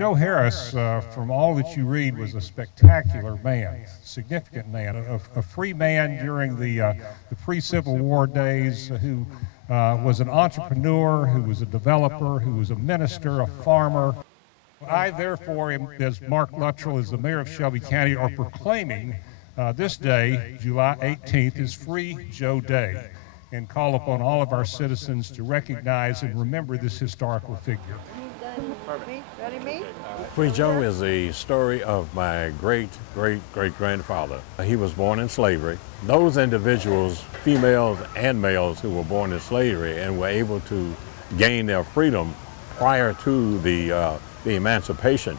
Joe Harris, from all that you read, was a spectacular man, significant man, a free man during the pre-Civil War days, who was an entrepreneur, who was a developer, who was a minister, a farmer. I, therefore, am, as Mark Luttrell, as the mayor of Shelby County, are proclaiming this day, July 18th, is Freejoe Day, and call upon all of our citizens to recognize and remember this historical figure. Freejoe is a story of my great-great-great-grandfather. He was born in slavery. Those individuals, females and males, who were born in slavery and were able to gain their freedom prior to the emancipation,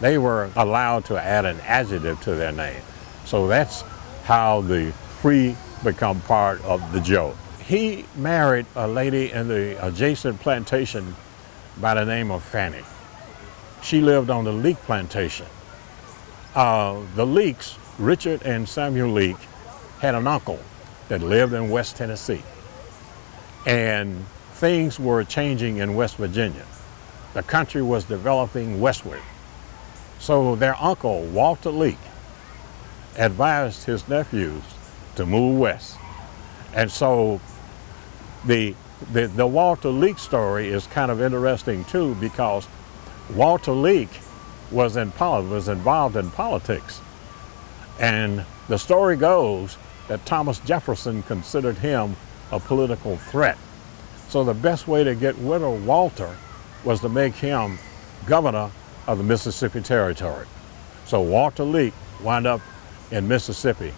they were allowed to add an adjective to their name. So that's how the free become part of the Joe. He married a lady in the adjacent plantation by the name of Fanny. She lived on the Leek plantation. The Leeks, Richard and Samuel Leek, had an uncle that lived in West Tennessee. And things were changing in West Virginia. The country was developing westward. So their uncle, Walter Leek, advised his nephews to move west. And so the Walter Leek story is kind of interesting too, because Walter Leek was involved in politics. And the story goes that Thomas Jefferson considered him a political threat. So the best way to get rid of Walter was to make him governor of the Mississippi Territory. So Walter Leek wound up in Mississippi,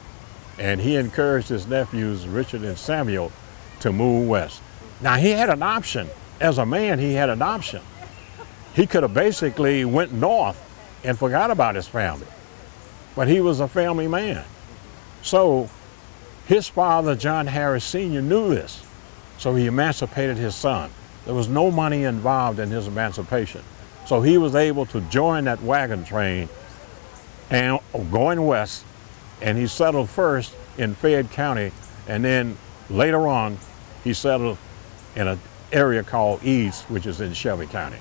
and he encouraged his nephews, Richard and Samuel, to move west. Now, he had an option. As a man, he had an option. He could have basically went north and forgot about his family, but he was a family man. So his father, John Harris Sr., knew this, so he emancipated his son. There was no money involved in his emancipation. So he was able to join that wagon train and going west, and he settled first in Fayette County, and then later on he settled in an area called East, which is in Shelby County.